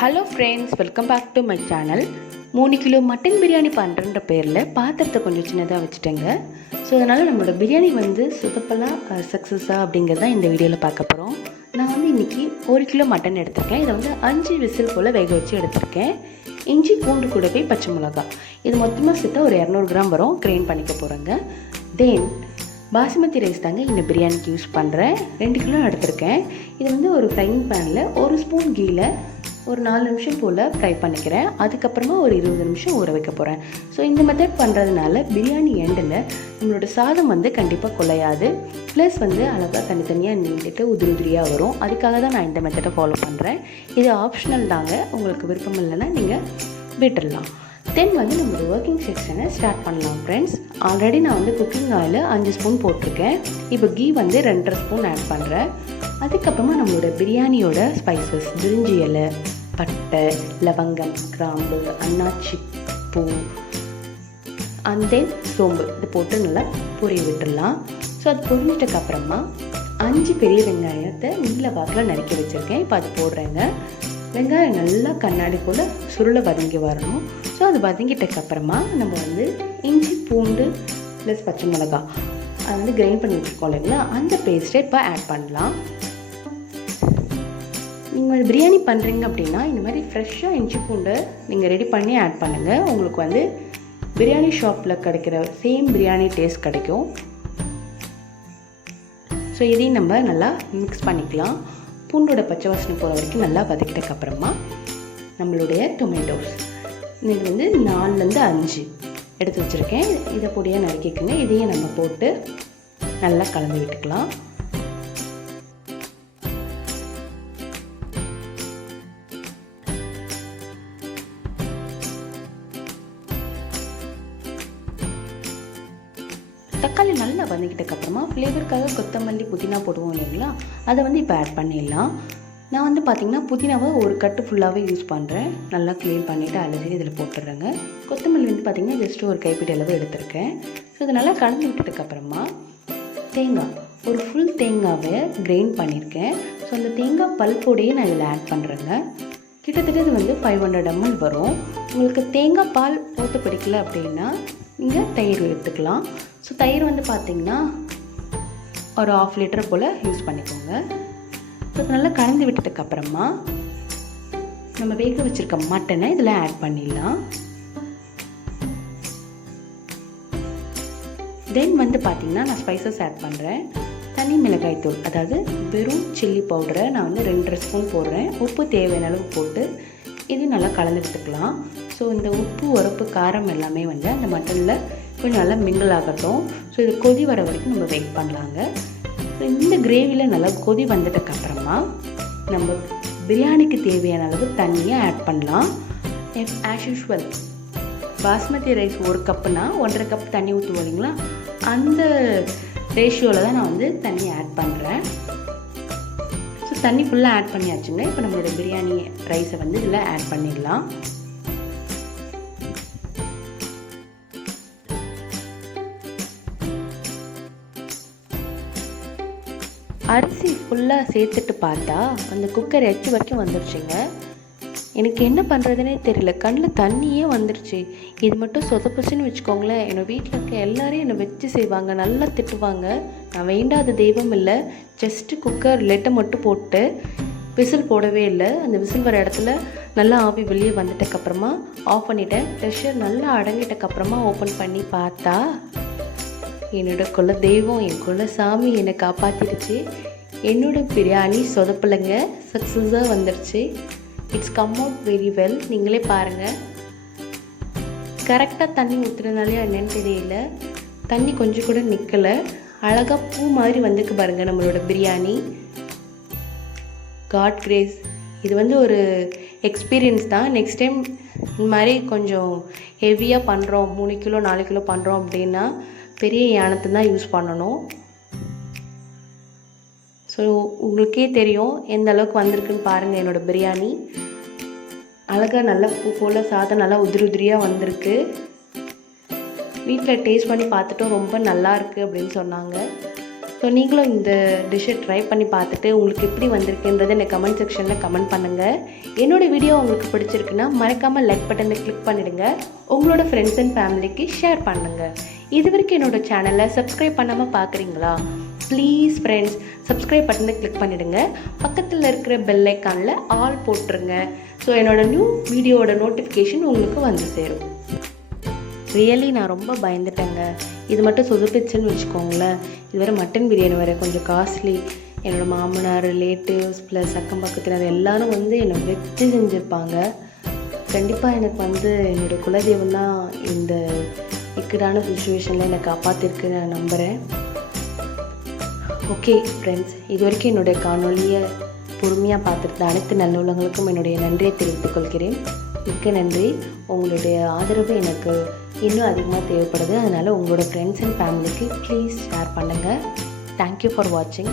Hello friends, welcome back to my channel. 3 kilo mutton biryani பண்ணுறன்ற பேரில் பாத்திரத்தை கொஞ்சம் சின்னதாக வச்சுட்டேங்க. ஸோ அதனால் நம்மளோட பிரியாணி சுத்தப்பெல்லாம் சக்ஸஸாக அப்படிங்கிறத இந்த வீடியோவில் பார்க்க போகிறோம். நான் இன்றைக்கி 1 கிலோ மட்டன் எடுத்திருக்கேன். இதை 5 விசில் போல் வேக வச்சு எடுத்திருக்கேன். இஞ்சி பூண்டு கூட போய் பச்சை மிளகா இது மொத்தமாக சேர்த்தா ஒரு 200 கிராம் வரும். கிரைண்ட் பண்ணிக்க போகிறேங்க. தென் பாசுமதி ரைஸ் தாங்க இந்த பிரியாணிக்கு யூஸ் பண்ணுறேன். 2 கிலோ எடுத்திருக்கேன். இது ஒரு ஃப்ரைங் பேனில் 1 ஸ்பூன் கீழ ஒரு 4 நிமிஷம் போல் ஃப்ரை பண்ணிக்கிறேன். அதுக்கப்புறமா ஒரு 20 நிமிஷம் ஊற வைக்க போகிறேன். ஸோ இந்த மெத்தட் பண்ணுறதுனால பிரியாணி எண்டில் நம்மளோட சாதம் கண்டிப்பாக குலையாது. ப்ளஸ் அழகாக தனித்தனியாக நீண்டுட்டு உதிரியாக வரும். அதுக்காக தான் நான் இந்த மெத்தடை ஃபாலோ பண்ணுறேன். இது ஆப்ஷனல் தாங்க, உங்களுக்கு விருப்பம் இல்லைன்னா நீங்கள் விட்டுடலாம். தென் நம்மளோட ஒர்க்கிங் செக்ஷனை ஸ்டார்ட் பண்ணலாம் ஃப்ரெண்ட்ஸ். ஆல்ரெடி நான் குக்கிங் ஆயில் 5 ஸ்பூன் போட்டிருக்கேன். இப்போ கீ 2.5 ஸ்பூன் ஆட் பண்ணுறேன். அதுக்கப்புறமா நம்மளோட பிரியாணியோட ஸ்பைசஸ் பிரிஞ்சி இலை, பட்டை, லவங்கம், கிராம்பு, அன்னாச்சி பூ, தென் சோம்பு இது போட்டு நல்லா பொரிய விட்டுடலாம். ஸோ அது பொரிஞ்சிட்டக்கப்புறமா 5 பெரிய வெங்காயத்தை நீல வாக்கில் நறுக்கி வச்சுருக்கேன். இப்போ அது போடுறேங்க. வெங்காயம் நல்லா கண்ணாடி போல் சுருளை வதங்கி வரணும். ஸோ அது வதங்கிட்டக்கப்புறமா நம்ம இஞ்சி பூண்டு ப்ளஸ் பச்சை மிளகா அது கிரைண்ட் பண்ணி வச்சுருக்கோம் இல்லைங்களா, அந்த பேஸ்ட்டை இப்போ ஆட் பண்ணலாம். நீங்கள் பிரியாணி பண்ணுறீங்க அப்படின்னா இந்த மாதிரி ஃப்ரெஷ்ஷாக இஞ்சி பூண்டை நீங்கள் ரெடி பண்ணி ஆட் பண்ணுங்கள். உங்களுக்கு பிரியாணி ஷாப்பில் கிடைக்கிற சேம் பிரியாணி டேஸ்ட் கிடைக்கும். ஸோ இதையும் நம்ம நல்லா மிக்ஸ் பண்ணிக்கலாம். பூண்டோட பச்சை வாசனை போகிற வரைக்கும் நல்லா வதக்கிட்டக்கப்புறமா நம்மளுடைய டொமேட்டோஸ் இது 4லேருந்து 5 எடுத்து வச்சுருக்கேன். இதை பொடியாக நறுக்கிக்கங்க. இதையும் நம்ம போட்டு நல்லா கலந்து விட்டுக்கலாம். தக்காளி நல்லா வதக்கிட்டக்கப்புறமா ஃப்ளேவருக்காக கொத்தமல்லி புதினா போடுவோம் இல்லைங்களா, அதை இப்போ ஆட் பண்ணிடலாம். நான் பார்த்திங்கன்னா புதினாவை ஒரு கட்டு ஃபுல்லாகவே யூஸ் பண்ணுறேன். நல்லா க்ளீன் பண்ணிவிட்டு அலசி இதில் போட்டுடுறேங்க. கொத்தமல்லி பார்த்திங்கன்னா ஜஸ்ட் ஒரு கைப்பிடி அளவு எடுத்திருக்கேன். ஸோ இதை நல்லா கலந்து விட்டுட்டக்கப்புறமா தேங்காய் ஒரு ஃபுல் தேங்காவை கிரைண்ட் பண்ணியிருக்கேன். ஸோ அந்த தேங்காய் பல்போடையே நான் இதில் ஆட் பண்ணுறேங்க. கிட்டத்தட்ட இது 500 ml வரும். உங்களுக்கு தேங்காய் பால் ஊற்ற பிடிக்கல அப்படின்னா நீங்கள் தயிர் எடுத்துக்கலாம். ஸோ தயிர் பார்த்திங்கன்னா ஒரு 1/2 லிட்டர் போல் யூஸ் பண்ணிக்கோங்க. ஸோ நல்லா கலந்து விட்டதுக்கப்புறமா நம்ம வேக வச்சுருக்க மட்டனை இதில் ஆட் பண்ணிடலாம். தென் பார்த்திங்கன்னா நான் ஸ்பைசஸ் ஆட் பண்ணுறேன். தனி மிளகாய் தூள், அதாவது வெறும் சில்லி பவுடரை நான் 2.5 ஸ்பூன் போடுறேன். உப்பு தேவையான அளவு போட்டு இது நல்லா கலந்து விட்டுக்கலாம். ஸோ இந்த உப்பு உரப்பு காரம் எல்லாமே அந்த மட்டனில் கொஞ்சம் நல்லா மிங்கிள் ஆகட்டும். ஸோ இது கொதி வர வரைக்கும் நம்ம வெயிட் பண்ணலாங்க. ஸோ இந்த கிரேவியில் நல்லா கொதி வந்ததுக்கப்புறமா நம்ம பிரியாணிக்கு தேவையான அளவு தண்ணியை ஆட் பண்ணலாம். As usual basmati rice 1 கப்புனா 1.5 cup தண்ணி ஊற்றுவோம் இல்லைங்களா, அந்த ரேஷியோவில் தான் நான் தண்ணி ஆட் பண்ணுறேன். ஸோ தண்ணி ஃபுல்லாக ஆட் பண்ணியாச்சுங்க. இப்போ நம்மளோட பிரியாணி ரைஸை இதில் ஆட் பண்ணிடலாம். அரிசி ஃபுல்லாக சேர்த்துட்டு பார்த்தா அந்த குக்கர் எட்ஜ் வரைக்கும் வந்துருச்சுங்க. எனக்கு என்ன பண்ணுறதுனே தெரியல. கண்ணில் தண்ணியே வந்துருச்சு. இது மட்டும் சொதப்புச்சுன்னு வச்சுக்கோங்களேன், என்னோடய வீட்டில் இருக்க எல்லோரும் என்னை வச்சு செய்வாங்க, நல்லா திட்டுவாங்க. நான் வேண்டாத தெய்வம் இல்லை. ஜஸ்ட்டு குக்கர் லெட்டை மட்டும் போட்டு விசில் போடவே இல்லை. அந்த விசில் வர இடத்துல நல்லா ஆவி வெளியே வந்துட்டக்கப்புறமா ஆஃப் பண்ணிட்டேன். ப்ரெஷர் நல்லா அடங்கிட்டக்கப்புறமா ஓப்பன் பண்ணி பார்த்தா என்னோடய குல தெய்வம், என் குல சாமி என்னை காப்பாற்றிடுச்சு. என்னோடய பிரியாணி சொதப்பலைங்க, சக்ஸஸாக வந்துடுச்சு. It's come out very well. நீங்களே பாருங்கள். கரெக்டாக தண்ணி ஊற்றுறதுனாலே என்னென்னு தெரியல, தண்ணி கொஞ்சம் கூட நிற்கலை. அழகாக பூ மாதிரி வந்துருக்கு பாருங்கள் நம்மளோட பிரியாணி. God grace. இது ஒரு எக்ஸ்பீரியன்ஸ் தான். நெக்ஸ்ட் டைம் இந்த மாதிரி கொஞ்சம் ஹெவியாக பண்ணுறோம், 3 கிலோ 4 கிலோ பண்ணுறோம் அப்படின்னா பெரிய யானத்தை தான் யூஸ் பண்ணணும். ஸோ உங்களுக்கே தெரியும் எந்த அளவுக்கு வந்திருக்குன்னு பாருங்கள். என்னோடய பிரியாணி அழகாக நல்லா பூ போல் சாதம் நல்லா உதிரியாக வந்திருக்கு. வீட்டில் டேஸ்ட் பண்ணி பார்த்துட்டோம், ரொம்ப நல்லா இருக்குது அப்படின்னு சொன்னாங்க. ஸோ நீங்களும் இந்த டிஷ்ஷை ட்ரை பண்ணி பார்த்துட்டு உங்களுக்கு எப்படி வந்திருக்குன்றதை எனக்கு கமெண்ட் செக்ஷனில் கமெண்ட் பண்ணுங்கள். என்னோடய வீடியோ உங்களுக்கு பிடிச்சிருக்குன்னா மறக்காமல் லைக் பட்டனை கிளிக் பண்ணிவிடுங்க. உங்களோட ஃப்ரெண்ட்ஸ் அண்ட் ஃபேமிலிக்கு ஷேர் பண்ணுங்கள். இது வரைக்கும் என்னோடய சேனலை சப்ஸ்கிரைப் பண்ணாமல் பார்க்குறீங்களா? ப்ளீஸ் ஃப்ரெண்ட்ஸ் சப்ஸ்கிரைப் பட்டனை கிளிக் பண்ணிவிடுங்க. பக்கத்தில் இருக்கிற பெல் ஐக்கானில் ஆல் போட்டுருங்க. ஸோ என்னோடய நியூ வீடியோவோட நோட்டிஃபிகேஷன் உங்களுக்கு வந்து சேரும். ரியலி நான் ரொம்ப பயந்துட்டேங்க. இது மட்டும் சொதுப்பிச்சுன்னு வச்சுக்கோங்களேன். இதுவரை மட்டன் பிரியாணி வேறு கொஞ்சம் காஸ்ட்லி. என்னோடய மாமனார், ரிலேட்டிவ்ஸ் ப்ளஸ் அக்கம் பக்கத்தினர் எல்லோரும் வந்து என்னை வச்சு செஞ்சுருப்பாங்க. கண்டிப்பாக எனக்கு வந்து என்னோடய குலதெய்வம் தான் இந்த இக்கடான சுச்சுவேஷனில் என்னை காப்பாற்றிருக்கு நான் நம்புகிறேன். ஓகே ஃப்ரெண்ட்ஸ், இது வரைக்கும் என்னுடைய காணொலியை பொறுமையாக பார்த்துருந்த அனைத்து நல்லுள்ளங்களுக்கும் என்னுடைய நன்றியை தெரிவித்துக் கொள்கிறேன். மிக்க நன்றி. உங்களுடைய ஆதரவு எனக்கு இன்னும் அதிகமாக தேவைப்படுது. அதனால் உங்களோட ஃப்ரெண்ட்ஸ் அண்ட் ஃபேமிலிக்கு ப்ளீஸ் ஷேர் பண்ணுங்கள். தேங்க்யூ ஃபார் வாட்சிங்.